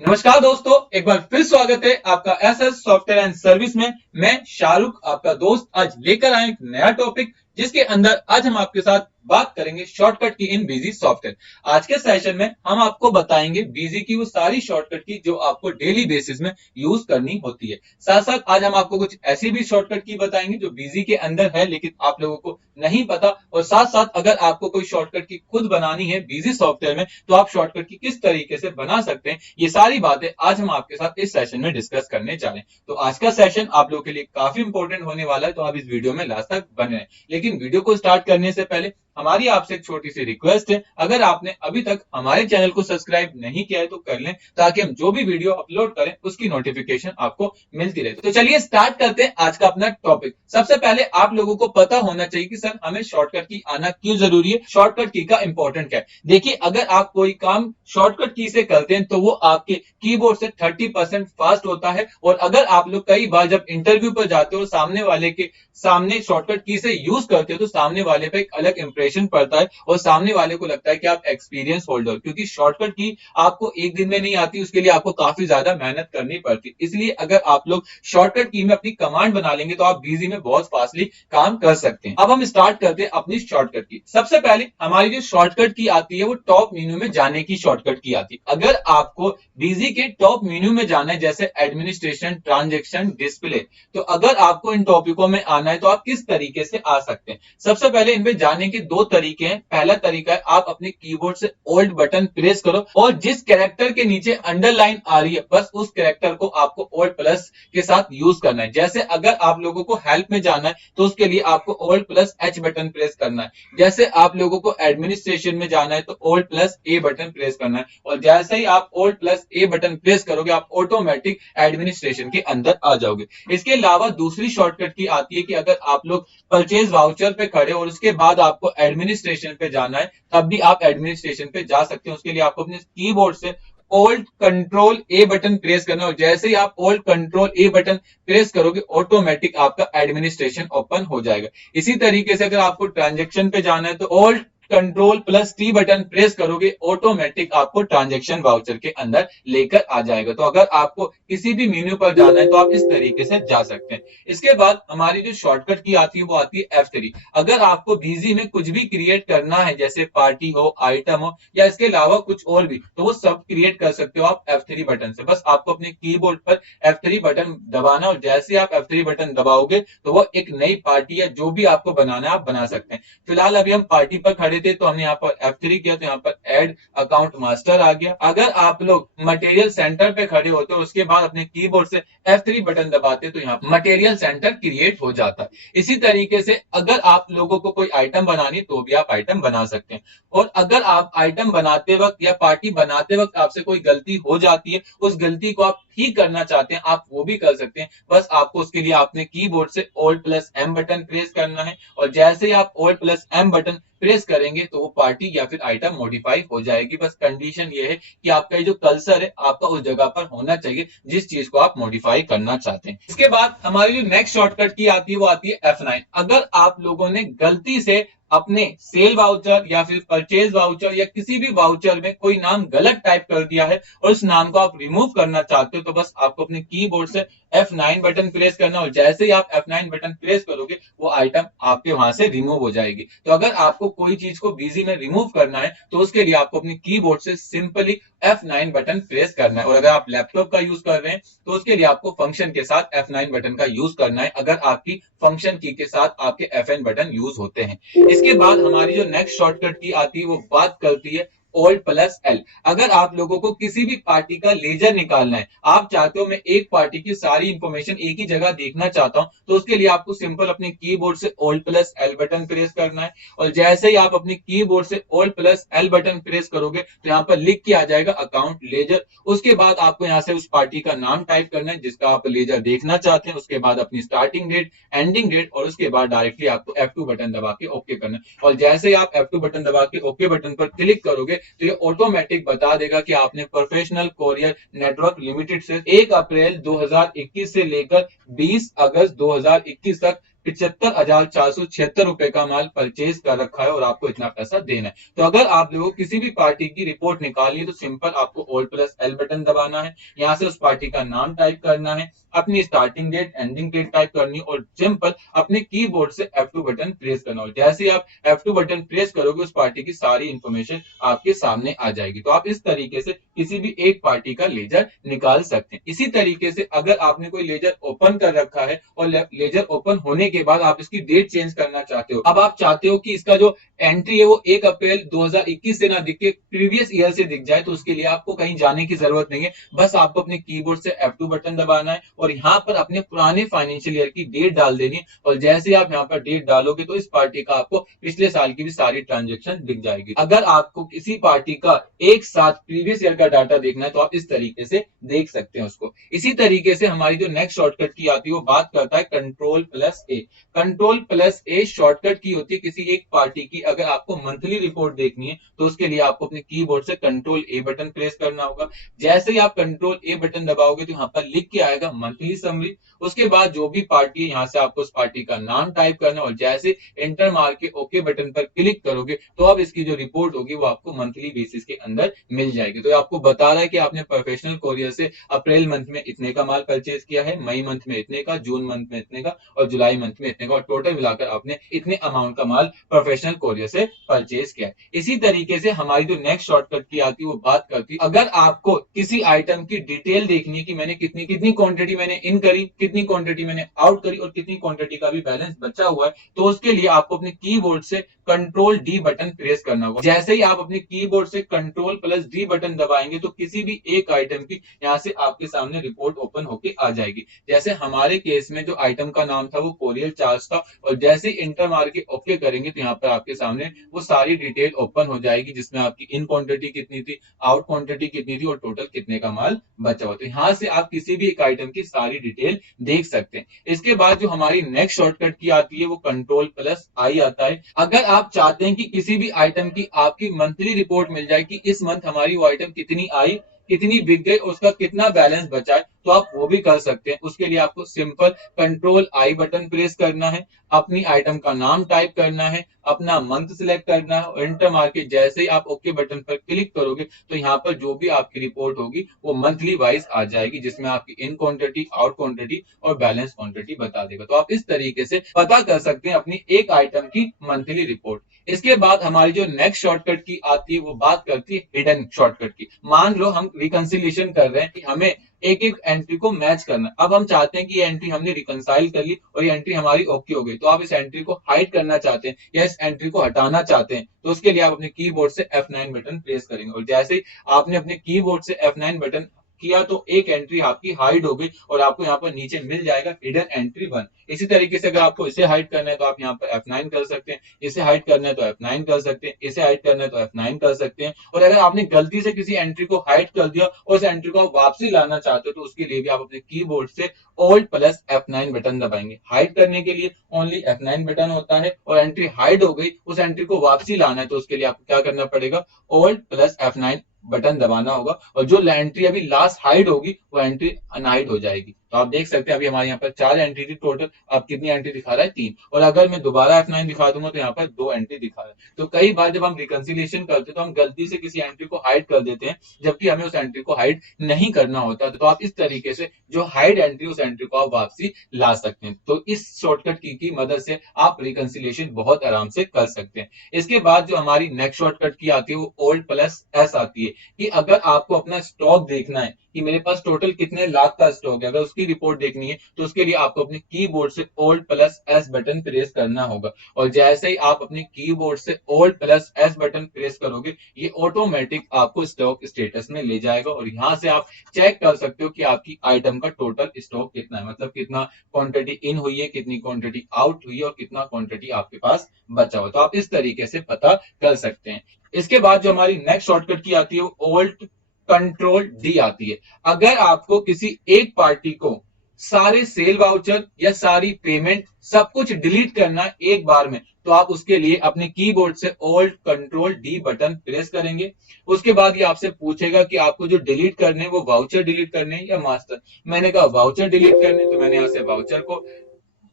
नमस्कार दोस्तों, एक बार फिर स्वागत है आपका एसएस सॉफ्टवेयर एंड सर्विस में। मैं शाहरुख आपका दोस्त आज लेकर आया एक नया टॉपिक जिसके अंदर आज हम आपके साथ बात करेंगे शॉर्टकट की इन बिजी सॉफ्टवेयर। आज के सेशन में हम आपको बताएंगे बिजी की वो सारी शॉर्टकट की जो आपको डेली बेसिस में यूज करनी होती है। साथ साथ आज हम आपको कुछ ऐसी भी शॉर्टकट की बताएंगे जो बिजी के अंदर है लेकिन आप लोगों को नहीं पता। और साथ साथ अगर आपको कोई शॉर्टकट की खुद बनानी है बिजी सॉफ्टवेयर में तो आप शॉर्टकट की किस तरीके से बना सकते हैं, ये सारी बातें आज हम आपके साथ इस सेशन में डिस्कस करने जा रहे हैं। तो आज का सेशन आप लोगों के लिए काफी इंपॉर्टेंट होने वाला है, तो आप इस वीडियो में लास्ट तक बने रहें। लेकिन वीडियो को स्टार्ट करने से पहले हमारी आपसे एक छोटी सी रिक्वेस्ट है, अगर आपने अभी तक हमारे चैनल को सब्सक्राइब नहीं किया है तो कर लें ताकि हम जो भी वीडियो अपलोड करें उसकी नोटिफिकेशन आपको मिलती रहे। तो चलिए स्टार्ट करते हैं आज का अपना टॉपिक। सबसे पहले आप लोगों को पता होना चाहिए कि सर हमें शॉर्टकट की आना क्यों जरूरी है, शॉर्टकट की का इंपॉर्टेंट क्या है। देखिए, अगर आप कोई काम शॉर्टकट की से करते हैं तो वो आपके कीबोर्ड से 30% फास्ट होता है। और अगर आप लोग कई बार जब इंटरव्यू पर जाते हो सामने वाले के सामने शॉर्टकट की से यूज करते हो तो सामने वाले पे एक अलग इंप्रेशन पड़ता है और सामने वाले को लगता है कि आप एक्सपीरियंस होल्डर, क्योंकि शॉर्टकट की आपको एक दिन में नहीं आती, उसके लिए आपको काफी ज्यादा मेहनत करनी पड़ती। इसलिए अगर आप लोग शॉर्टकट की में अपनी कमांड बना लेंगे तो आप बिजी में बहुत फास्टली काम कर सकते हैं। अब हम स्टार्ट करते हैं अपनी शॉर्टकट की। सबसे पहले हमारी जो शॉर्टकट की आती है वो टॉप मेन्यू में जाने की शॉर्टकट की आती है। अगर आपको बिजी के टॉप मेन्यू में जाना है जैसे एडमिनिस्ट्रेशन, ट्रांजेक्शन, डिस्प्ले, तो अगर आपको इन टॉपिकों में आना है तो आप किस तरीके से आ सकते हैं। सबसे पहले इनमें जाने के दो तरीके हैं। पहला तरीका है आप अपने कीबोर्ड से ओल्ड बटन प्रेस करो और जिस कैरेक्टर के नीचे अंडरलाइन आ रही है बस उस कैरेक्टर को आपको ओल्ड प्लस के साथ यूज करना है। जैसे अगर आप लोगों को हेल्प में जाना है तो उसके लिए आपको old plus H button press करना है। जैसे आप लोगों को एडमिनिस्ट्रेशन में जाना है तो ओल्ड प्लस ए बटन प्रेस करना है। और जैसे ही आप ओल्ड प्लस ए बटन प्रेस करोगे आप ऑटोमेटिक एडमिनिस्ट्रेशन के अंदर आ जाओगे। इसके अलावा दूसरी शॉर्टकट की आती है कि अगर आप लोग परचेज वाउचर पे खड़े और उसके बाद आपको एडमिनिस्ट्रेशन पे जाना है तब भी आप एडमिनिस्ट्रेशन पे जा सकते हैं। उसके लिए आपको अपने कीबोर्ड से ओल्ड कंट्रोल ए बटन प्रेस करना और जैसे ही आप ओल्ड कंट्रोल ए बटन प्रेस करोगे ऑटोमेटिक आपका एडमिनिस्ट्रेशन ओपन हो जाएगा। इसी तरीके से अगर आपको ट्रांजेक्शन पे जाना है तो old control plus T button press करोगे ऑटोमेटिक आपको ट्रांजेक्शन वाउचर के अंदर लेकर आ जाएगा। तो अगर आपको किसी भी मेन्यू पर जाना है तो आप इस तरीके से जा सकते हैं। इसके बाद हमारी जो शॉर्टकट की आती है वो आती है F3। अगर आपको बिजी में कुछ भी क्रिएट करना है जैसे पार्टी हो, आइटम हो या इसके अलावा कुछ और भी, तो वो सब क्रिएट कर सकते हो आप F3 बटन से। बस आपको अपने कीबोर्ड पर F3 बटन दबाना और जैसे आप F3 बटन दबाओगे तो वो एक नई पार्टी या जो भी आपको बनाना है आप बना सकते हैं। फिलहाल अभी हम पार्टी पर खड़े थे तो हमने यहाँ पर F3 किया तो यहाँ पर ऐड अकाउंट मास्टर आ गया। अगर आप लोग मटेरियल सेंटर पे खड़े होते हो उसके बाद अपने कीबोर्ड से F3 बटन दबाते तो यहाँ पर मटेरियल सेंटर क्रिएट हो जाता है। इसी तरीके से अगर आप लोगों को कोई आइटम बनानी तो भी आप आइटम बना सकते हैं। और अगर आप आइटम बनाते वक्त या पार्टी बनाते वक्त आपसे कोई गलती हो जाती है, उस गलती को आप ठीक करना चाहते हैं, आप वो भी कर सकते हैं। बस आपको उसके लिए आपने कीबोर्ड से Alt plus M button press करना है और जैसे ही आप Alt plus M button press करेंगे तो वो पार्टी या फिर आइटम मॉडिफाई हो जाएगी। बस कंडीशन ये है कि आपका जो कर्सर है आपका उस जगह पर होना चाहिए जिस चीज को आप मॉडिफाई करना चाहते हैं। इसके बाद हमारी जो नेक्स्ट शॉर्टकट की आती है वो आती है F9। अगर आप लोगों ने गलती से अपने सेल वाउचर या फिर परचेज वाउचर या किसी भी वाउचर में कोई नाम गलत टाइप कर दिया है और उस नाम को आप रिमूव करना चाहते हो तो बस आपको अपने कीबोर्ड से F9 बटन प्रेस करना और जैसे ही आप F9 बटन प्रेस करोगे वो आइटम आपके वहां से रिमूव हो जाएगी। तो अगर आपको कोई चीज को बिजी में रिमूव करना है तो उसके लिए आपको अपने कीबोर्ड से सिंपली F9 बटन प्रेस करना है। और अगर आप लैपटॉप का यूज कर रहे हैं तो उसके लिए आपको फंक्शन के साथ F9 बटन का यूज करना है अगर आपकी फंक्शन की के साथ आपके Fn बटन यूज होते हैं। इसके बाद हमारी जो नेक्स्ट शॉर्टकट की आती है वो बात करती है Alt प्लस L। अगर आप लोगों को किसी भी पार्टी का लेजर निकालना है, आप चाहते हो मैं एक पार्टी की सारी इंफॉर्मेशन एक ही जगह देखना चाहता हूं, तो उसके लिए आपको सिंपल अपने कीबोर्ड से Alt plus L button press करना है। और जैसे ही आप अपने कीबोर्ड से Alt plus L button press करोगे तो यहाँ पर लिख के आ जाएगा अकाउंट लेजर। उसके बाद आपको यहाँ से उस पार्टी का नाम टाइप करना है जिसका आप लेजर देखना चाहते हैं, उसके बाद अपनी स्टार्टिंग डेट, एंडिंग डेट और उसके बाद डायरेक्टली आपको F2 बटन दबा के ओके करना है। और जैसे ही आप F2 बटन दबा के ओके बटन पर क्लिक करोगे तो ये ऑटोमेटिक बता देगा कि आपने प्रोफेशनल कोरियर नेटवर्क लिमिटेड से 1 अप्रैल 2021 से लेकर 20 अगस्त 2021 तक ₹75,476 का माल परचेज कर रखा है और आपको इतना पैसा देना है। तो अगर आप लोगों को किसी भी पार्टी की रिपोर्ट निकालनी है तो सिंपल आपको Alt+L बटन दबाना है, यहाँ से उस पार्टी का नाम टाइप करना है, अपनी starting date ending date type करनी है और सिंपल अपने कीबोर्ड से F2 बटन प्रेस करना होगा। जैसे ही आप F2 बटन प्रेस करोगे उस पार्टी की सारी इंफॉर्मेशन आपके सामने आ जाएगी। तो आप इस तरीके से किसी भी एक पार्टी का लेजर निकाल सकते हैं। इसी तरीके से अगर आपने कोई लेजर ओपन कर रखा है और लेजर ओपन होने के बाद आप इसकी डेट चेंज करना चाहते हो, अब आप चाहते हो कि इसका जो एंट्री है वो 1 अप्रैल 2021 से ना दिख के प्रीवियस ईयर से दिख जाए, तो उसके लिए आपको कहीं जाने की जरूरत नहीं है। बस आपको अपने कीबोर्ड से F2 बटन दबाना है और यहाँ पर अपने पुराने फाइनेंशियल ईयर की डेट डाल देनी है और जैसे आप यहाँ पर डेट डालोगे तो इस पार्टी का आपको पिछले साल की भी सारी ट्रांजेक्शन दिख जाएगी। अगर आपको किसी पार्टी का एक साथ प्रीवियस ईयर का डाटा देखना है तो आप इस तरीके से देख सकते हैं उसको। इसी तरीके से हमारी जो नेक्स्ट शॉर्टकट की आती है वो बात करता है Ctrl+A। Ctrl+A शॉर्टकट की होती है किसी एक पार्टी की। अगर आपको मंथली रिपोर्ट देखनी है तो उसके लिए आपको अपने कीबोर्ड से Ctrl+A बटन प्रेस करना होगा। जैसे ही आप Ctrl+A बटन दबाओगे तो यहाँ पर लिख के आएगा मंथली समरी। उसके बाद जो भी पार्टी है यहाँ से आपको उस पार्टी का नाम टाइप करना और जैसे एंटर मार के ओके बटन पर क्लिक करोगे तो अब इसकी जो रिपोर्ट होगी वो आपको मंथली बेसिस के अंदर मिल जाएगी। तो आपको बता रहा है कि आपने प्रोफेशनल कोरियर से अप्रैल मंथ में इतने का माल परचेज किया है, मई मंथ में इतने का, जून मंथ में इतने का और जुलाई मंथ में इतने का और टोटल मिलाकर आपने इतने अमाउंट का माल प्रोफेशनल कोरियर से परचेज किया है। इसी तरीके से हमारी जो नेक्स्ट शॉर्टकट की आती है वो बात करती है अगर आपको किसी आइटम की डिटेल देखनी है कि मैंने कितनी कितनी क्वांटिटी मैंने इन करी, कितनी क्वांटिटी मैंने आउट करी और कितनी क्वांटिटी का भी बैलेंस बचा हुआ है, तो उसके लिए आपको अपने कीबोर्ड से Ctrl+D बटन प्रेस करना होगा। जैसे ही आप अपने कीबोर्ड से Ctrl+D बटन दबाएंगे तो किसी भी एक आइटम की यहाँ से आपके सामने रिपोर्ट ओपन होके आ जाएगी। जैसे हमारे केस में जो आइटम का नाम था वो कोरियर चार्ज था और जैसे ही इंटर मार के ओके करेंगे तो यहाँ पर आपके सामने वो सारी डिटेल ओपन हो जाएगी जिसमें आपकी इन क्वांटिटी कितनी थी, आउट क्वांटिटी कितनी थी और टोटल कितने का माल बचा हुआ। तो यहाँ से आप किसी भी एक आइटम की सारी डिटेल देख सकते हैं। इसके बाद जो हमारी नेक्स्ट शॉर्टकट की आती है वो Ctrl+I आता है। अगर आप चाहते हैं कि किसी भी आइटम की आपकी मंथली रिपोर्ट मिल जाए कि इस मंथ हमारी वो आइटम कितनी आई, कितनी बिक गई, उसका कितना बैलेंस बचा है, तो आप वो भी कर सकते हैं। उसके लिए आपको सिंपल Ctrl+I बटन प्रेस करना है, अपनी आइटम का नाम टाइप करना है, अपना मंथ सिलेक्ट करना है और एंटर मार के जैसे ही आप ओके बटन पर क्लिक करोगे तो यहाँ पर जो भी आपकी रिपोर्ट होगी वो मंथली वाइज आ जाएगी जिसमें आपकी इन क्वांटिटी, आउट क्वांटिटी और बैलेंस क्वांटिटी बता देगा। तो आप इस तरीके से पता कर सकते हैं अपनी एक आइटम की मंथली रिपोर्ट। इसके बाद हमारी जो नेक्स्ट शॉर्टकट की आती है वो बात करती है हिडन शॉर्टकट की। मान लो हम रिकंसिलिएशन कर रहे हैं कि हमें एक एक एंट्री को मैच करना। अब हम चाहते हैं कि ये एंट्री हमने रिकंसाइल कर ली और ये एंट्री हमारी ओके हो गई, तो आप इस एंट्री को हाइड करना चाहते हैं या इस एंट्री को हटाना चाहते हैं तो उसके लिए आप अपने कीबोर्ड से F9 बटन प्रेस करेंगे और जैसे ही आपने अपने कीबोर्ड से F9 बटन किया तो एक एंट्री आपकी हाइड हो गई और आपको यहाँ पर नीचे मिल जाएगा हिडन एंट्री 1। इसी तरीके से अगर आपको इसे हाइड करना है तो आप यहाँ पर F9 कर सकते हैं, इसे हाइड करना है तो F9 कर सकते हैं, इसे हाइड करना है तो F9 कर सकते हैं। और अगर आपने गलती से किसी एंट्री को हाइड कर दिया और उस एंट्री को आप वापसी लाना चाहते हो तो उसके लिए भी आप अपने कीबोर्ड से Alt+F9 बटन दबाएंगे। हाइड करने के लिए ओनली F9 बटन होता है और एंट्री हाइड हो गई, उस एंट्री को वापसी लाना है तो उसके लिए आपको क्या करना पड़ेगा, Alt+F9 बटन दबाना होगा और जो एंट्री अभी लास्ट हाइड होगी वो एंट्री अनहाइड हो जाएगी। तो आप देख सकते हैं अभी हमारे यहाँ पर 4 एंट्री थी टोटल, अब कितनी एंट्री दिखा रहा है, 3। और अगर मैं दोबारा F9 दिखा दूंगा तो यहाँ पर 2 एंट्री दिखा रहा है। तो कई बार जब हम रिकंसिलिएशन करते हैं तो हम गलती से किसी एंट्री को हाइड कर देते हैं जबकि हमें उस एंट्री को हाइड नहीं करना होता। तो आप इस तरीके से जो हाइड एंट्री उस एंट्री को आप वापसी ला सकते हैं। तो इस शॉर्टकट की मदद से आप रिकंसिलिएशन बहुत आराम से कर सकते हैं। इसके बाद जो हमारी नेक्स्ट शॉर्टकट की आती है वो Alt+S आती है कि अगर आपको अपना स्टॉक देखना है कि मेरे पास टोटल कितने लाख का स्टॉक है, अगर उसकी रिपोर्ट देखनी है तो उसके लिए आपको अपने कीबोर्ड से Alt+S बटन प्रेस करना होगा और जैसे ही आप अपने कीबोर्ड से Alt+S बटन प्रेस करोगे ये ऑटोमेटिक आपको स्टॉक स्टेटस में ले जाएगा और यहाँ से आप चेक कर सकते हो कि आपकी आइटम का टोटल स्टॉक कितना है, मतलब कितना क्वांटिटी इन हुई है, कितनी क्वांटिटी आउट हुई है और कितना क्वांटिटी आपके पास बचा हुआ। तो आप इस तरीके से पता कर सकते हैं। इसके बाद जो हमारी नेक्स्ट शॉर्टकट की आती है वो Alt+Ctrl+D आती है। अगर आपको किसी एक पार्टी को सारे सेल वाउचर या सारी पेमेंट सब कुछ डिलीट करना है एक बार में तो आप उसके लिए अपने कीबोर्ड से Alt+Ctrl+D बटन प्रेस करेंगे। उसके बाद ये आपसे पूछेगा कि आपको जो डिलीट करने वो वाउचर डिलीट करने या मास्टर। मैंने कहा वाउचर डिलीट करने तो मैंने यहां से वाउचर को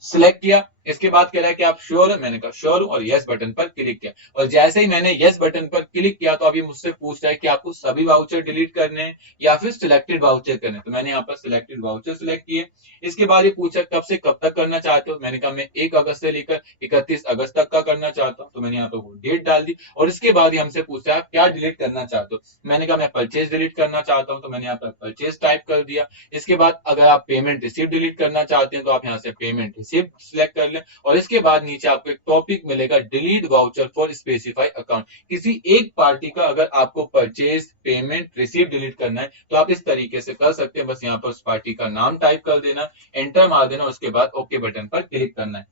सिलेक्ट किया, इसके बाद कह रहा है कि आप श्योर है, मैंने कहा श्योर हूं और यस बटन पर क्लिक किया। और जैसे ही मैंने यस बटन पर क्लिक किया तो अभी मुझसे पूछ रहा है कि आपको सभी वाउचर डिलीट करने हैं या फिर सिलेक्टेड वाउचर करने, तो मैंने यहाँ पर सिलेक्टेड वाउचर सिलेक्ट किए। इसके बाद ये पूछा कब से कब तक करना चाहते हो, मैंने कहा मैं 1 अगस्त से लेकर 31 अगस्त तक का करना चाहता हूँ, तो मैंने यहाँ पर वो डेट डाल दी। और इसके बाद ये हमसे पूछा है क्या डिलीट करना चाहते हो, मैंने कहा मैं परचेज डिलीट करना चाहता हूँ, तो मैंने यहाँ पर परचेज टाइप कर दिया। इसके बाद अगर आप पेमेंट रिसीव डिलीट करना चाहते हैं तो आप यहाँ से पेमेंट रिसीव सिलेक्ट कर लें। और इसके बाद नीचे आपको एक टॉपिक मिलेगा delete voucher for specify account, किसी एक पार्टी का अगर आपको परचेज पेमेंट रिसीव डिलीट करना है तो आप इस तरीके से कर सकते हैं। बस यहाँ पर उस पार्टी का नाम टाइप कर देना, एंटर मार देना, उसके बाद ओके बटन पर क्लिक करना है।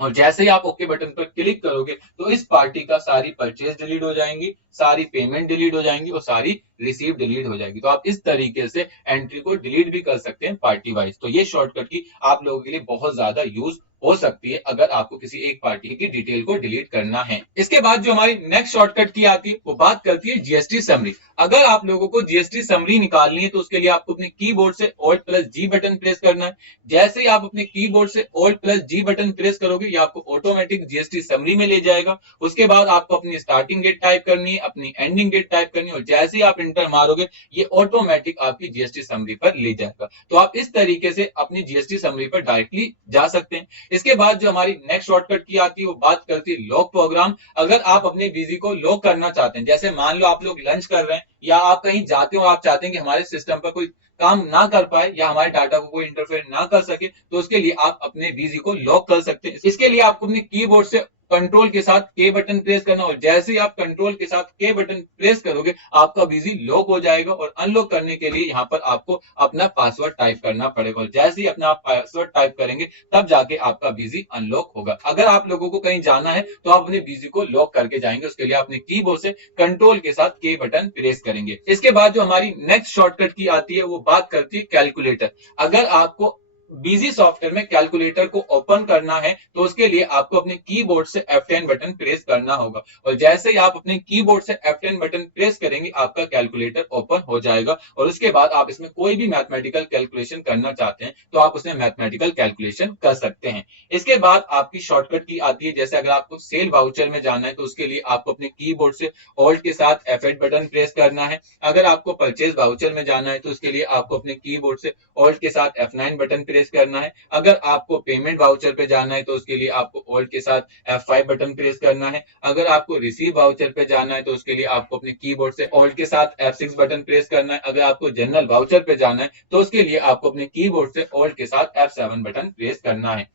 और जैसे ही आप ओके बटन पर क्लिक करोगे तो इस पार्टी का सारी परचेज डिलीट हो जाएंगी, सारी पेमेंट डिलीट हो जाएंगी और सारी रिसीव डिलीट हो जाएगी। तो आप इस तरीके से एंट्री को डिलीट भी कर सकते हैं पार्टी वाइज। तो ये शॉर्टकट की आप लोगों के लिए बहुत ज्यादा यूज हो सकती है अगर आपको किसी एक पार्टी की डिटेल को डिलीट करना है। इसके बाद जो हमारी नेक्स्ट शॉर्टकट की आती है वो बात करती है जीएसटी समरी। अगर आप लोगों को जीएसटी समरी निकालनी है तो उसके लिए आपको अपने कीबोर्ड से Alt प्लस जी बटन प्रेस करना है। जैसे ही आप अपने कीबोर्ड से Alt प्लस जी बटन प्रेस करोगे ये आपको ऑटोमेटिक जीएसटी समरी में ले जाएगा। उसके बाद आपको अपनी स्टार्टिंग डेट टाइप करनी है, अपनी एंडिंग डेट टाइप करनी है और जैसे ही आप इंटर मारोगे ये ऑटोमेटिक आपकी जीएसटी समरी पर ले जाएगा। तो आप इस तरीके से अपनी जीएसटी समरी पर डायरेक्टली जा सकते हैं। इसके बाद जो हमारी नेक्स्ट शॉर्टकट की आती है वो बात करती है लॉक प्रोग्राम। अगर आप अपने बीजी को लॉक करना चाहते हैं, जैसे मान लो आप लोग लंच कर रहे हैं या आप कहीं जाते हो, आप चाहते हैं कि हमारे सिस्टम पर कोई काम ना कर पाए या हमारे डाटा को कोई इंटरफेयर ना कर सके, तो उसके लिए आप अपने बीजी को लॉक कर सकते हैं। इसके लिए आपको अपने कीबोर्ड से कंट्रोल के साथ के बटन प्रेस करना और जैसे ही आप कंट्रोल के साथ के बटन प्रेस करोगे आपका बीजी लॉक हो जाएगा। और अनलॉक करने के लिए यहाँ पर आपको अपना पासवर्ड टाइप करना पड़ेगा और जैसे ही अपना पासवर्ड टाइप करेंगे तब जाके आपका बीजी अनलॉक होगा। अगर आप लोगों को कहीं जाना है तो आप अपने बीजी को लॉक करके जाएंगे, उसके लिए अपने कीबोर्ड से कंट्रोल के साथ के बटन प्रेस करेंगे। इसके बाद जो हमारी नेक्स्ट शॉर्टकट की आती है वो बात करती है कैलकुलेटर। अगर आपको बीजी सॉफ्टवेयर में कैलकुलेटर को ओपन करना है तो उसके लिए आपको अपने कीबोर्ड से F10 बटन प्रेस करना होगा और जैसे ही आप अपने कीबोर्ड से F10 बटन प्रेस करेंगे आपका कैलकुलेटर ओपन हो जाएगा। और उसके बाद आप इसमें कोई भी मैथमेटिकल कैलकुलेशन करना चाहते हैं तो आप उसमें मैथमेटिकल कैलकुलेशन कर सकते हैं। इसके बाद आपकी शॉर्टकट की आती है, जैसे अगर आपको सेल वाउचर में जाना है तो उसके लिए आपको अपने कीबोर्ड से ऑल्ट के साथ F8 बटन प्रेस करना है। अगर आपको परचेज वाउचर में जाना है तो उसके लिए आपको अपने कीबोर्ड से ऑल्ट के साथ F9 बटन प्रेस करना है। अगर आपको पेमेंट वाउचर पे जाना है तो उसके लिए आपको ऑल्ट के साथ F5 बटन प्रेस करना है। अगर आपको रिसीव वाउचर पे जाना है तो उसके लिए आपको अपने कीबोर्ड से ऑल्ट के साथ F6 बटन प्रेस करना है। अगर आपको जनरल वाउचर पे जाना है तो उसके लिए आपको अपने कीबोर्ड से ऑल्ट के साथ F7 बटन प्रेस करना है।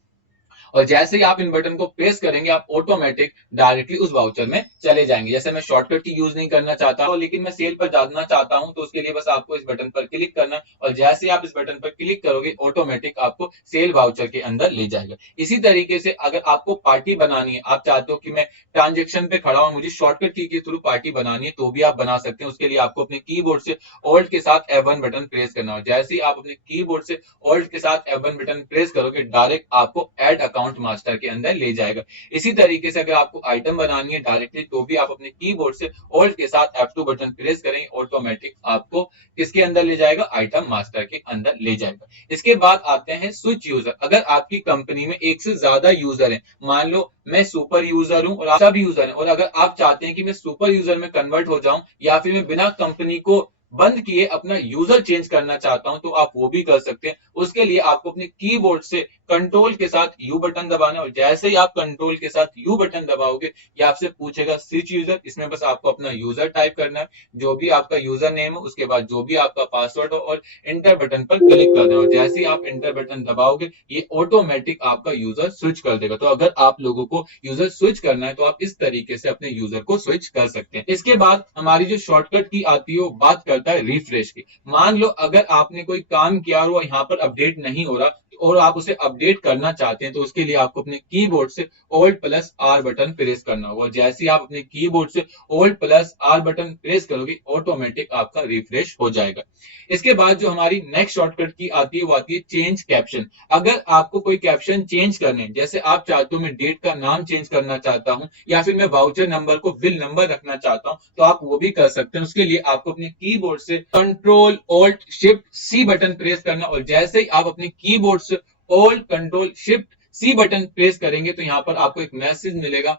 और जैसे ही आप इन बटन को प्रेस करेंगे आप ऑटोमेटिक डायरेक्टली उस वाउचर में चले जाएंगे। जैसे मैं शॉर्टकट की यूज नहीं करना चाहता हूं लेकिन मैं सेल पर जाना चाहता हूं तो उसके लिए बस आपको इस बटन पर क्लिक करना है और जैसे ही आप इस बटन पर क्लिक करोगे ऑटोमेटिक आपको सेल वाउचर के अंदर ले जाएगा। इसी तरीके से अगर आपको पार्टी बनानी है, आप चाहते हो कि मैं ट्रांजेक्शन पे खड़ा हूं, मुझे शॉर्टकट की के थ्रू पार्टी बनानी है, तो भी आप बना सकते हैं। उसके लिए आपको अपने कीबोर्ड से ऑल्ट के साथ F1 बटन प्रेस करना है। जैसे ही आप अपने कीबोर्ड से ऑल्ट के साथ F1 बटन प्रेस करोगे डायरेक्ट आपको ऐड अकाउंट मास्टर के अंदर ले जाएगा। इसी तरीके से अगर आपको आइटम बनानी है डायरेक्टली तो भी आप अपने कीबोर्ड से ऑल्ट के साथ F2 बटन प्रेस करें, ऑटोमेटिक आपको किसके अंदर ले जाएगा, आइटम मास्टर के अंदर ले जाएगा। इसके बाद आते हैं स्विच यूजर। अगर आपकी कंपनी में एक से ज्यादा यूजर है, मान लो मैं सुपर यूजर हूं और आप सब यूजर हैं और अगर आप चाहते हैं कि मैं सुपर यूजर में कन्वर्ट हो जाऊं या फिर मैं बिना कंपनी को बंद किए अपना यूजर चेंज करना चाहता हूं तो आप वो भी कर सकते हैं। उसके लिए आपको अपने कीबोर्ड से कंट्रोल के साथ यू बटन दबाना है और जैसे ही आप कंट्रोल के साथ यू बटन दबाओगे ये आपसे पूछेगा स्विच यूजर। इसमें बस आपको अपना यूजर टाइप करना है, जो भी आपका यूजर नेम है, उसके बाद जो भी आपका पासवर्ड हो और इंटर बटन पर क्लिक कर देना और जैसे ही आप इंटर बटन दबाओगे ये ऑटोमेटिक आपका यूजर स्विच कर देगा। तो अगर आप लोगों को यूजर स्विच करना है तो आप इस तरीके से अपने यूजर को स्विच कर सकते हैं। इसके बाद हमारी जो शॉर्टकट की आती है वो बात करता है रिफ्रेश की। मान लो अगर आपने कोई काम किया और वो यहाँ पर अपडेट नहीं हो रहा और आप उसे अपडेट करना चाहते हैं तो उसके लिए आपको अपने कीबोर्ड से Alt plus R button press करना होगा। जैसे ही आप अपने कीबोर्ड से Alt plus R button press करोगे ऑटोमेटिक आपका रिफ्रेश हो जाएगा। इसके बाद जो हमारी नेक्स्ट शॉर्टकट की आती है वो आती है चेंज कैप्शन। अगर आपको कोई कैप्शन चेंज करने, जैसे आप चाहते हो मैं डेट का नाम चेंज करना चाहता हूं या फिर मैं वाउचर नंबर को बिल नंबर रखना चाहता हूं तो आप वो भी कर सकते हैं। उसके लिए आपको अपने कीबोर्ड से control Alt Shift C button press करना और जैसे ही आप अपने कीबोर्ड से Alt Control Shift सी बटन प्रेस करेंगे तो यहाँ पर आपको एक मैसेज मिलेगा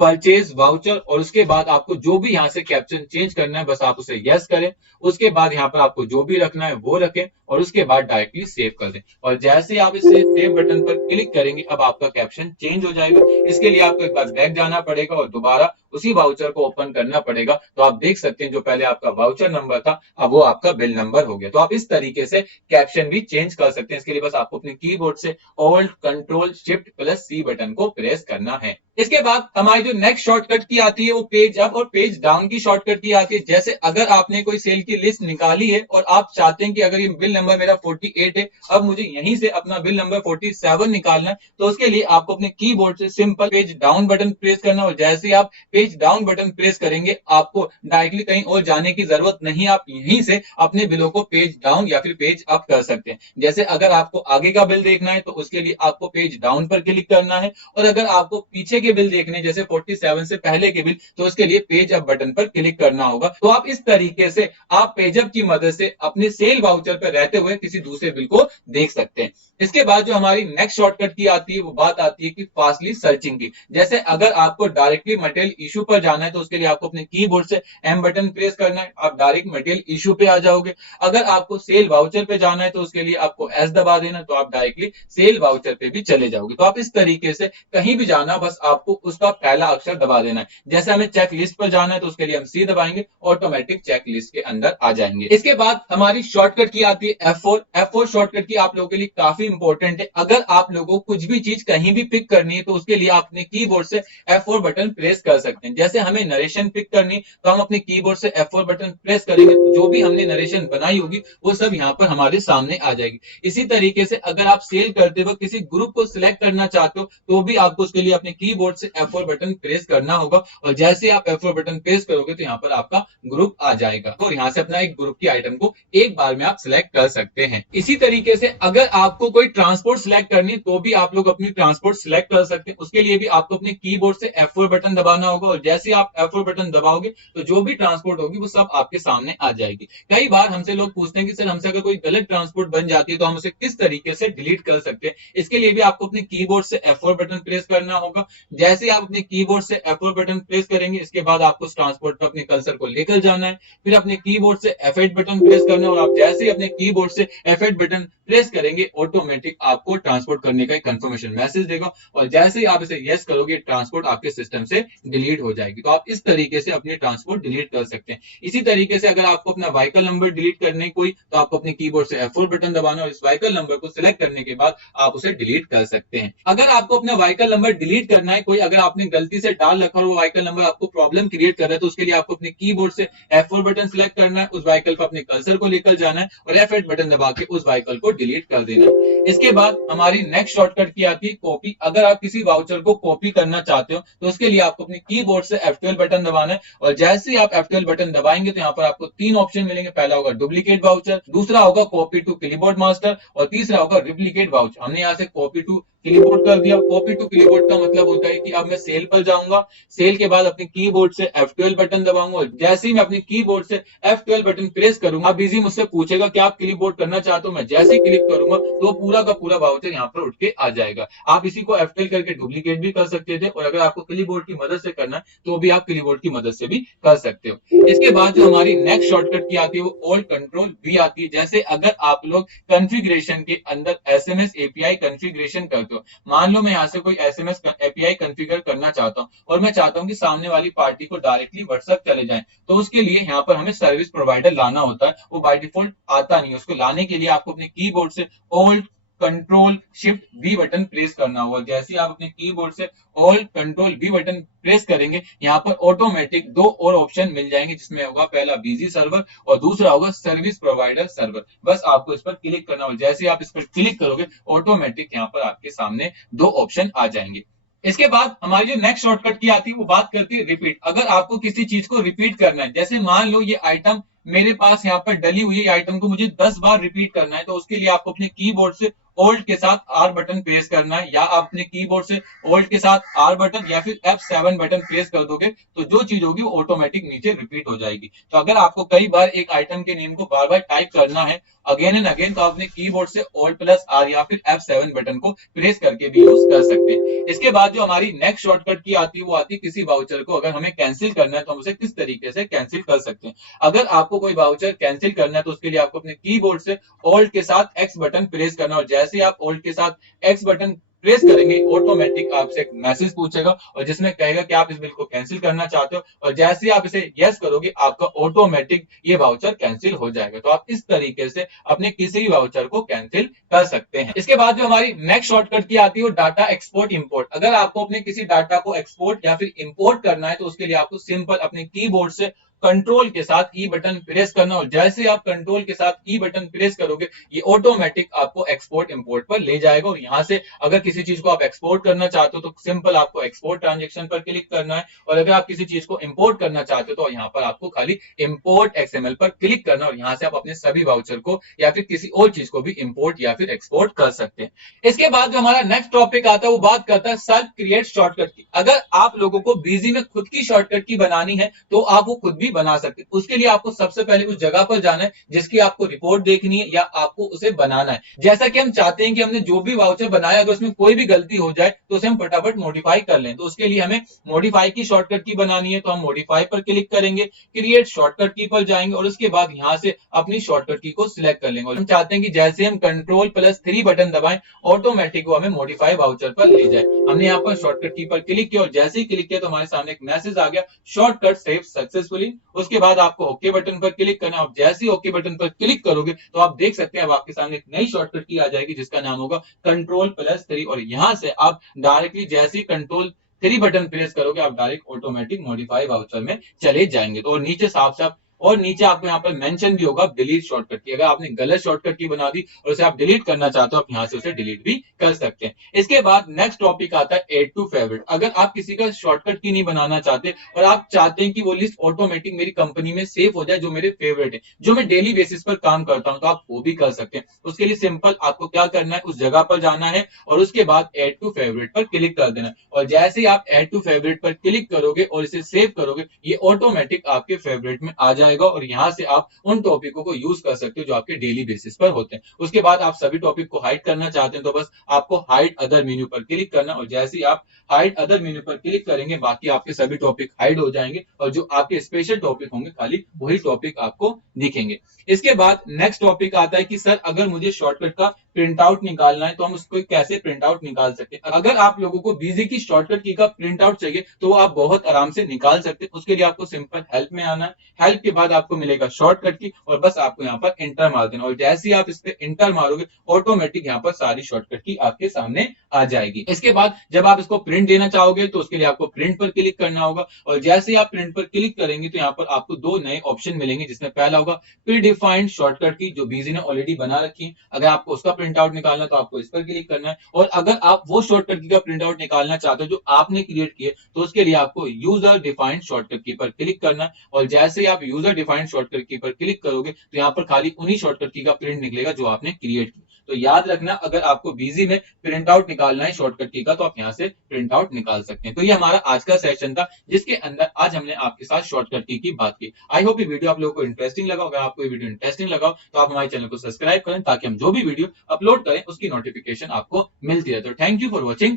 परचेज वाउचर, और उसके बाद आपको जो भी यहाँ से कैप्शन चेंज करना है बस आप उसे यस करें। उसके बाद यहाँ पर आपको जो भी रखना है वो रखें और उसके बाद डायरेक्टली सेव कर दें। और जैसे ही आप इसे सेव बटन पर क्लिक करेंगे अब आपका कैप्शन चेंज हो जाएगा। इसके लिए आपको एक बार बैक जाना पड़ेगा और दोबारा उसी वाउचर को ओपन करना पड़ेगा। तो आप देख सकते हैं जो पहले आपका वाउचर नंबर था अब वो आपका बिल नंबर हो गया। तो आप इस तरीके से कैप्शन भी चेंज कर सकते हैं। इसके लिए बस आपको अपने कीबोर्ड से ऑल्ट कंट्रोल शिफ्ट प्लस सी बटन को प्रेस करना है। इसके बाद हमारी जो नेक्स्ट शॉर्टकट की आती है वो पेज अप और पेज डाउन की शॉर्टकट की आती है। जैसे अगर आपने कोई सेल की लिस्ट निकाली है और आप चाहते हैं कि अगर ये बिल नंबर मेरा 48 है, अब मुझे यहीं से अपना बिल नंबर 47 निकालना है, तो उसके लिए आपको अपने कीबोर्ड से simple page down button press करना है। और जैसे ही आप पेज डाउन बटन प्रेस करेंगे आपको डायरेक्टली कहीं और जाने की जरूरत नहीं, आप यहीं से अपने बिलों को पेज डाउन या फिर पेज अप कर सकते हैं। जैसे अगर आपको आगे का बिल देखना है तो उसके लिए आपको पेज डाउन पर क्लिक करना है, और अगर आपको पीछे के बिल देखने जैसे 47 से पहले के बिल तो उसके लिए पेज अप बटन पर क्लिक करना होगा। तो आप इस तरीके से आप पेज अप की मदद से अपने सेल वाउचर पर रहते हुए किसी दूसरे बिल को देख सकते हैं। इसके बाद जो हमारी नेक्स्ट शॉर्टकट की आती है वो बात आती है कि फास्टली सर्चिंग की। जैसे अगर आपको डायरेक्टली मटेरियल इशू पर जाना है तो उसके लिए आपको अपने कीबोर्ड से एम बटन प्रेस करना है, आप डायरेक्ट मटेरियल इशू पे आ जाओगे। अगर आपको सेल वाउचर पे जाना है तो उसके लिए आपको एस दबा देना, तो आप डायरेक्टली सेल वाउचर पे भी चले जाओगे। तो आप इस तरीके से कहीं भी जाना बस आपको उसका पहला अक्षर दबा देना है। जैसे हमें चेक लिस्ट पर जाना है तो उसके लिए हम सी दबाएंगे, ऑटोमेटिक चेक लिस्ट के अंदर आ जाएंगे। इसके बाद हमारी शॉर्टकट की आती है F4। F4 शॉर्टकट की आप लोगों के लिए काफी इंपॉर्टेंट है। अगर आप लोगों को कुछ भी चीज कहीं भी पिक करनी है तो उसके लिए आप अपने कीबोर्ड से F4 बटन प्रेस कर सकते हैं। जैसे हमें नरेशन पिक करनी तो हम अपने कीबोर्ड से F4 बटन प्रेस करेंगे तो जो भी हमने नरेशन बनाई होगी वो सब यहाँ पर हमारे सामने आ जाएगी। इसी तरीके से अगर आप सेल करते वक्त किसी ग्रुप को सिलेक्ट करना चाहते हो तो भी आपको उसके लिए अपने कीबोर्ड से F4 बटन प्रेस करना होगा, और जैसे आप F4 बटन प्रेस करोगे तो यहाँ पर आपका ग्रुप आ जाएगा। तो यहाँ से अपना एक ग्रुप की आइटम को एक बार में आप सिलेक्ट कर सकते हैं। इसी तरीके से अगर आपको कोई ट्रांसपोर्ट सिलेक्ट करनी तो भी आप लोग अपनी ट्रांसपोर्ट सिलेक्ट कर सकते हैं। उसके लिए भी आपको अपने कीबोर्ड से F4 बटन दबाना होगा, और जैसे आप F4 बटन दबाओगे तो जो भी ट्रांसपोर्ट होगी वो सब आपके सामने आ जाएगी। कई बार हमसे लोग पूछते हैं कि सर हमसे अगर कोई गलत ट्रांसपोर्ट बन जाती है तो हम उसे किस तरीके से डिलीट कर सकते हैं। इसके लिए भी आपको अपने कीबोर्ड से F4 बटन प्रेस करना होगा। जैसे आप अपने कीबोर्ड से F4 बटन प्रेस करेंगे इसके बाद आपको उस ट्रांसपोर्ट पर अपने कर्सर को लेकर जाना है, फिर अपने कीबोर्ड से F8 बटन प्रेस करना है, और आप जैसे ही अपने कीबोर्ड से F8 बटन प्रेस करेंगे ऑटोमेटिक आपको ट्रांसपोर्ट करने का एक कंफर्मेशन मैसेज देगा, और जैसे ही आप इसे यस करोगे ट्रांसपोर्ट आपके सिस्टम से डिलीट हो जाएगी। तो आप इस तरीके से अपनी ट्रांसपोर्ट डिलीट कर सकते हैं। इसी तरीके से अगर आपको अपना व्हीकल नंबर डिलीट करने कोई तो आपको अपने कीबोर्ड से F4 बटन दबाना और इस व्हीकल नंबर को सिलेक्ट करने के बाद आप उसे डिलीट कर सकते हैं। अगर आपको अपना व्हीकल नंबर डिलीट करना है, कोई अगर आपने गलती से डाल रखा और वो व्हीकल नंबर आपको प्रॉब्लम क्रिएट कर रहा है तो उसके लिए आपको अपने कीबोर्ड से F4 बटन सिलेक्ट करना है, उस व्हीकल पर अपने कर्सर को लेकर जाना है और F8 बटन दबा के उस व्हीकल को डिलीट कर देना है। इसके बाद हमारी नेक्स्ट शॉर्टकट की आती है कॉपी। अगर आप किसी वाउचर को कॉपी करना चाहते हो तो उसके लिए आपको अपने कीबोर्ड से F12 बटन दबाना है, और जैसे ही आप F12 बटन दबाएंगे तो यहाँ पर आपको तीन ऑप्शन मिलेंगे। पहला होगा डुप्लीकेट वाउचर, दूसरा होगा कॉपी टू क्लिपबोर्ड मास्टर, और तीसरा होगा रिप्लीकेट वाउचर। हमने यहाँ से कॉपी टू क्लिपबोर्ड कर दिया। कॉपी टू क्लिपबोर्ड का मतलब होता है कि अब मैं सेल पर जाऊंगा, सेल के बाद अपने कीबोर्ड से F12 बटन दबाऊंगा, और जैसे ही मैं अपने कीबोर्ड से F12 बटन प्रेस करूंगा अब इजी मुझसे पूछेगा कि आप क्लिपबोर्ड करना चाहते हो। मैं जैसे ही क्लिक करूंगा तो पूरा का पूरा वाउचर यहाँ पर उठ के आ जाएगा। आप इसी को F12 करके डुप्लीकेट भी कर सकते थे, और अगर आपको क्लिपबोर्ड की मदद से करना है तो भी आप क्लिपबोर्ड की मदद से भी कर सकते हो। इसके बाद जो हमारी नेक्स्ट शॉर्टकट की आती है वो ऑल्ट कंट्रोल वी आती है। जैसे अगर आप लोग कॉन्फ़िगरेशन के अंदर SMS API कॉन्फ़िगरेशन करते हो, मान लो मैं यहाँ से कोई SMS API कॉन्फ़िगर करना चाहता हूँ और मैं चाहता हूँ कि सामने वाली पार्टी को डायरेक्टली व्हाट्सएप चले जाए, तो उसके लिए यहाँ पर हमें सर्विस प्रोवाइडर लाना होता है। वो बाय डिफॉल्ट आता नहीं है। उसको लाने के लिए आपको अपने कीबोर्ड से alt control shift we button press करना होगा। जैसे ही आप अपने कीबोर्ड से alt control we button press करेंगे यहाँ पर ऑटोमेटिक दो और ऑप्शन मिल जाएंगे, जिसमें होगा पहला बिजी सर्वर और दूसरा होगा सर्विस प्रोवाइडर सर्वर। बस आपको इस पर क्लिक करना होगा। जैसे ही आप इस पर क्लिक करोगे ऑटोमेटिक यहाँ पर आपके सामने दो ऑप्शन आ जाएंगे। इसके बाद हमारी जो नेक्स्ट शॉर्टकट की आती है वो बात करती है रिपीट। अगर आपको किसी चीज को रिपीट करना है, जैसे मान लो ये आइटम मेरे पास यहाँ पर डली हुई है, आइटम को मुझे 10 बार रिपीट करना है, तो उसके लिए आपको अपने कीबोर्ड से Alt के साथ R बटन प्रेस करना है, या आप अपने कीबोर्ड से Alt के साथ R बटन या फिर F7 बटन प्रेस कर दोगे तो जो चीज होगी वो ऑटोमेटिक नीचे रिपीट हो जाएगी। तो अगर आपको कई बार एक आइटम के नेम को बार बार टाइप करना है अगेन एंड अगेन, तो अपने कीबोर्ड से Alt प्लस R या फिर F7 बटन को प्रेस करके भी यूज कर सकते हैं। इसके बाद जो हमारी नेक्स्ट शॉर्टकट की आती है वो आती है किसी वाउचर को अगर हमें कैंसिल करना है तो हम उसे किस तरीके से कैंसिल कर सकते हैं। अगर आपको कोई वाउचर कैंसिल करना है तो उसके लिए आपको अपने कीबोर्ड से Alt के साथ X बटन प्रेस करना, और जैसे ही आप Alt के साथ X बटन प्रेस करेंगे ऑटोमेटिक आपसे एक मैसेज पूछेगा और जिसमें कहेगा कि आप इस बिल को कैंसिल करना चाहते हो, और जैसे ही आप इसे यस करोगे आपका ऑटोमेटिक ये वाउचर कैंसिल हो जाएगा। तो आप इस तरीके से अपने किसी भी वाउचर को कैंसिल कर सकते हैं। इसके बाद जो हमारी नेक्स्ट शॉर्टकट की आती है वो डाटा एक्सपोर्ट इंपोर्ट। अगर आपको अपने किसी डाटा को एक्सपोर्ट या फिर इंपोर्ट करना है तो उसके लिए आपको सिंपल अपने कीबोर्ड से कंट्रोल के साथ ई बटन प्रेस करना, और जैसे आप कंट्रोल के साथ ई बटन प्रेस करोगे ये ऑटोमेटिक आपको एक्सपोर्ट इंपोर्ट पर ले जाएगा। और यहां से अगर किसी चीज को आप एक्सपोर्ट करना चाहते हो तो सिंपल आपको एक्सपोर्ट ट्रांजेक्शन पर क्लिक करना है, और अगर आप किसी चीज को इंपोर्ट करना चाहते हो तो यहाँ पर आपको खाली इंपोर्ट एक्सएमएल पर क्लिक करना, और यहां से आप अपने सभी वाउचर को या फिर किसी और चीज को भी इंपोर्ट या फिर एक्सपोर्ट कर सकते हैं। इसके बाद जो हमारा नेक्स्ट टॉपिक आता है वो बात करता है सेल्फ क्रिएट शॉर्टकट की। अगर आप लोगों को बिजी में खुद की शॉर्टकट की बनानी है तो आप वो खुद भी बना सकते हैं। उसके लिए आपको सबसे पहले उस जगह पर जाना है जिसकी आपको रिपोर्ट देखनी है या आपको उसे बनाना है। जैसा कि हम चाहते हैं कि हमने जो भी वाउचर बनाया अगर उसमें कोई भी गलती हो जाए तो उसे हम फटाफट मॉडिफाई कर लें, तो उसके लिए हमें मॉडिफाई की शॉर्टकट की बनानी है। तो हम मॉडिफाई पर क्लिक करेंगे, क्रिएट शॉर्टकट की पर जाएंगे और उसके बाद यहां से अपनी शॉर्टकट की को सिलेक्ट कर लेंगे। और हम चाहते हैं कि जैसे हम कंट्रोल प्लस 3 बटन दबाएं ऑटोमेटिक वो हमें मॉडिफाई वाउचर पर ले जाए। हमने यहाँ पर शॉर्टकट की पर क्लिक किया और जैसे ही क्लिक किया तो हमारे सामने एक मैसेज आ गया शॉर्टकट सेव सक्सेसफुली। उसके बाद आपको ओके बटन पर क्लिक करना, आप जैसे ही ओके बटन पर क्लिक करोगे तो आप देख सकते हैं अब आपके सामने एक नई शॉर्टकट की आ जाएगी जिसका नाम होगा कंट्रोल प्लस 3, और यहां से आप डायरेक्टली जैसे ही कंट्रोल 3 बटन प्रेस करोगे आप डायरेक्ट ऑटोमेटिक मॉडिफाई वाउचर में चले जाएंगे। तो नीचे साफ साफ और नीचे आपको यहाँ पर मेंशन भी होगा डिलीट शॉर्टकट की। अगर आपने गलत शॉर्टकट की बना दी और उसे आप डिलीट करना चाहते हो आप यहाँ से उसे डिलीट भी कर सकते हैं। इसके बाद नेक्स्ट टॉपिक आता है ऐड टू फेवरेट। अगर आप किसी का शॉर्टकट की नहीं बनाना चाहते और आप चाहते हैं कि वो लिस्ट ऑटोमेटिक मेरी कंपनी में सेव हो जाए जो मेरे फेवरेट है, जो मैं डेली बेसिस पर काम करता हूं, तो आप वो भी कर सकते हैं। उसके लिए सिंपल आपको क्या करना है उस जगह पर जाना है और उसके बाद ऐड टू फेवरेट पर क्लिक कर देना, और जैसे ही आप ऐड टू फेवरेट पर क्लिक करोगे और इसे सेव करोगे ये ऑटोमेटिक आपके फेवरेट में आ जाएगा और यहां से आप उन टॉपिकों को यूज कर सकते हो जो आपके डेली बेसिस पर होते हैं। उसके बाद आप सभी टॉपिक को हाइड करना चाहते हैं तो बस आपको हाइड अदर मेन्यू पर क्लिक करना, और जैसे ही आप हाइड अदर मेन्यू पर क्लिक करेंगे बाकी आपके सभी टॉपिक हाइड हो जाएंगे और जो आपके स्पेशल टॉपिक होंगे खाली वही टॉपिक आपको दिखेंगे। इसके बाद नेक्स्ट टॉपिक आता है कि सर अगर मुझे शॉर्टकट का प्रिंट आउट निकालना है तो हम उसको कैसे प्रिंट आउट निकाल सकते हैं। अगर आप लोगों को बिजी की शॉर्टकट की का प्रिंट आउट चाहिए तो आप बहुत आराम से निकाल सकते हैं। उसके लिए आपको सिंपल हेल्प में आना है, हेल्प के बाद आपको मिलेगा शॉर्टकट की और बस आपको यहाँ पर एंटर मार देना, और जैसे ही आप इस पे एंटर मारोगे ऑटोमेटिक यहाँ पर सारी शॉर्टकट की आपके सामने आ जाएगी। इसके बाद जब आप इसको प्रिंट देना चाहोगे तो उसके लिए आपको प्रिंट पर क्लिक करना होगा, और जैसे ही आप प्रिंट पर क्लिक करेंगे तो यहाँ पर आपको दो नए ऑप्शन मिलेंगे जिसमें पहला होगा प्री डिफाइंड शॉर्टकट की जो बिजी ने ऑलरेडी बना रखी है। अगर आपको उसका प्रिंट आउट निकालना तो आपको इस पर क्लिक करना है, और अगर आप वो शॉर्टकट की का प्रिंट आउट निकालना चाहते हो जो आपने क्रिएट किया तो उसके लिए आपको यूजर डिफाइंड शॉर्टकट की पर क्लिक करना है, और जैसे ही आप यूजर डिफाइंड शॉर्टकट की पर क्लिक करोगे तो यहाँ पर खाली उन्हीं शॉर्टकट की का प्रिंट निकलेगा जो आपने क्रिएट की। तो याद रखना अगर आपको बिजी में प्रिंट आउट निकालना है शॉर्टकट की का तो आप यहाँ से प्रिंट आउट निकाल सकते हैं। तो ये हमारा आज का सेशन था जिसके अंदर आज हमने आपके साथ शॉर्टकट की बात की। आई होप ये वीडियो आप लोगों को इंटरेस्टिंग लगा। अगर आपको ये वीडियो इंटरेस्टिंग लगा तो आप हमारे चैनल को सब्सक्राइब करें ताकि हम जो भी वीडियो अपलोड करें उसकी नोटिफिकेशन आपको मिलती रहे। तो थैंक यू फॉर वॉचिंग।